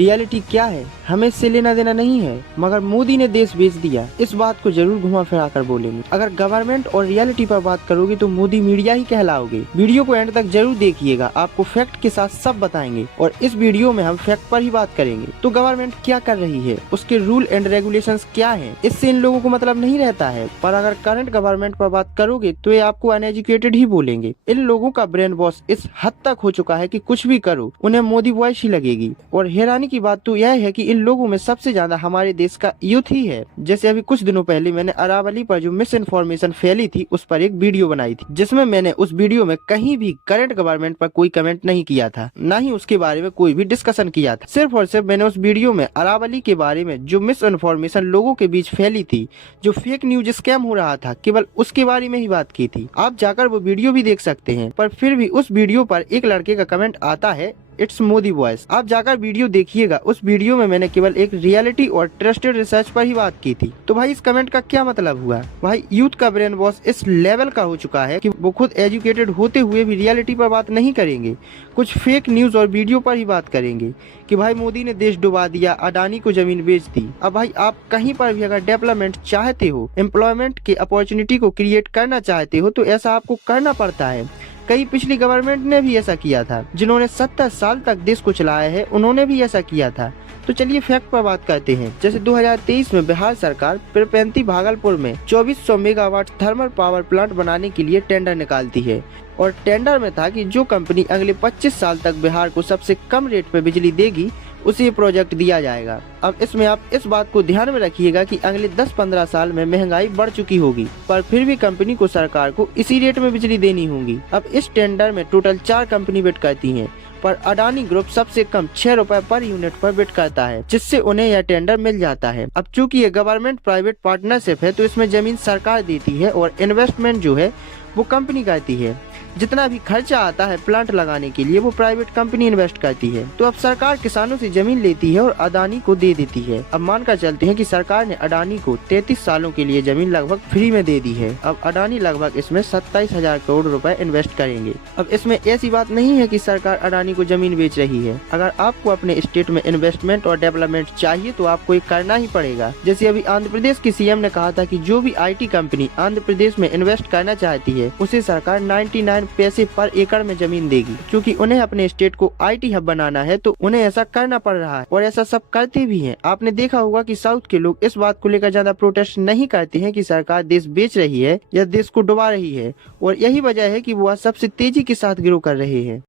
Reality क्या है हमें इससे लेना देना नहीं है, मगर मोदी ने देश बेच दिया, इस बात को जरूर घुमा फिरा कर बोलेंगे। अगर गवर्नमेंट और रियलिटी पर बात करोगे तो मोदी मीडिया ही कहलाओगे। वीडियो को एंड तक जरूर देखिएगा, आपको फैक्ट के साथ सब बताएंगे और इस वीडियो में हम फैक्ट पर ही बात करेंगे। तो गवर्नमेंट क्या कर रही है, उसके रूल एंड रेगुलेशंस क्या हैं, इससे इन लोगों को मतलब नहीं रहता है। पर अगर करंट गवर्नमेंट पर बात करोगे तो ये आपको अनएजुकेटेड ही बोलेंगे। इन लोगों का ब्रेन वॉश इस हद तक हो चुका है कि कुछ भी करो उन्हें मोदी वॉइस ही लगेगी। और हैरानी की बात तो यह है कि इन लोगों में सबसे ज्यादा हमारे देश का यूथ ही है। जैसे अभी कुछ दिनों पहले मैंने अरावली पर जो मिस इन्फॉर्मेशन फैली थी उस पर एक वीडियो बनाई थी, जिसमें मैंने उस वीडियो में कहीं भी करंट गवर्नमेंट पर कोई कमेंट नहीं किया था, न ही उसके बारे में कोई भी डिस्कशन किया था। सिर्फ और सिर्फ मैंने उस वीडियो में अरावली के बारे में जो मिस इन्फॉर्मेशन लोगों के बीच फैली थी, जो फेक न्यूज स्कैम हो रहा था, केवल उसके बारे में ही बात की थी। आप जाकर वो वीडियो भी देख सकते हैं। पर फिर भी उस वीडियो पर एक लड़के का कमेंट आता है, इट्स मोदी वॉइस। आप जाकर वीडियो देखिएगा, उस वीडियो में मैंने केवल एक रियलिटी और ट्रस्टेड रिसर्च पर ही बात की थी। तो भाई इस कमेंट का क्या मतलब हुआ? भाई यूथ का ब्रेन वॉश इस लेवल का हो चुका है कि वो खुद एजुकेटेड होते हुए भी रियलिटी पर बात नहीं करेंगे, कुछ फेक न्यूज और वीडियो पर ही बात करेंगे कि भाई मोदी ने देश डुबा दिया, अडानी को जमीन बेच दी। अब भाई आप कहीं पर भी अगर डेवलपमेंट चाहते हो, एम्प्लॉयमेंट की अपॉर्चुनिटी को क्रिएट करना चाहते हो, तो ऐसा आपको करना पड़ता है। कई पिछली गवर्नमेंट ने भी ऐसा किया था, जिन्होंने 70 साल तक देश को चलाया है, उन्होंने भी ऐसा किया था। तो चलिए फैक्ट पर बात करते हैं। जैसे 2023 में बिहार सरकार पिरपैंती भागलपुर में 2400 मेगावाट थर्मल पावर प्लांट बनाने के लिए टेंडर निकालती है और टेंडर में था कि जो कंपनी अगले 25 साल तक बिहार को सबसे कम रेट पर बिजली देगी उसे ये प्रोजेक्ट दिया जाएगा। अब इसमें आप इस बात को ध्यान में रखिएगा कि अगले 10-15 साल में महंगाई बढ़ चुकी होगी, पर फिर भी कंपनी को सरकार को इसी रेट में बिजली देनी होगी। अब इस टेंडर में टोटल 4 कंपनी बिड करती हैं, पर अडानी ग्रुप सबसे कम 6 रुपए पर यूनिट पर बिड करता है, जिससे उन्हें यह टेंडर मिल जाता है। अब चूंकि ये गवर्नमेंट प्राइवेट पार्टनरशिप है तो इसमें जमीन सरकार देती है और इन्वेस्टमेंट जो है वो कंपनी करती है। जितना भी खर्चा आता है प्लांट लगाने के लिए वो प्राइवेट कंपनी इन्वेस्ट करती है। तो अब सरकार किसानों से जमीन लेती है और अडानी को दे देती है। अब मानकर चलते हैं कि सरकार ने अडानी को 33 सालों के लिए जमीन लगभग फ्री में दे दी है। अब अडानी लगभग इसमें 27,000 करोड़ रुपए इन्वेस्ट करेंगे। अब इसमें ऐसी बात नहीं है कि सरकार अडानी को जमीन बेच रही है। अगर आपको अपने स्टेट में इन्वेस्टमेंट और डेवलपमेंट चाहिए तो आपको ये करना ही पड़ेगा। जैसे अभी आंध्र प्रदेश की सीएम ने कहा था कि जो भी IT कंपनी आंध्र प्रदेश में इन्वेस्ट करना चाहती है उसे सरकार 99 पैसे पर एकड़ में जमीन देगी, क्योंकि उन्हें अपने स्टेट को IT हब बनाना है, तो उन्हें ऐसा करना पड़ रहा है और ऐसा सब करते भी हैं। आपने देखा होगा कि साउथ के लोग इस बात को लेकर ज्यादा प्रोटेस्ट नहीं करते हैं कि सरकार देश बेच रही है या देश को डुबा रही है, और यही वजह है कि वो सबसे तेजी के साथ ग्रो कर रहे हैं।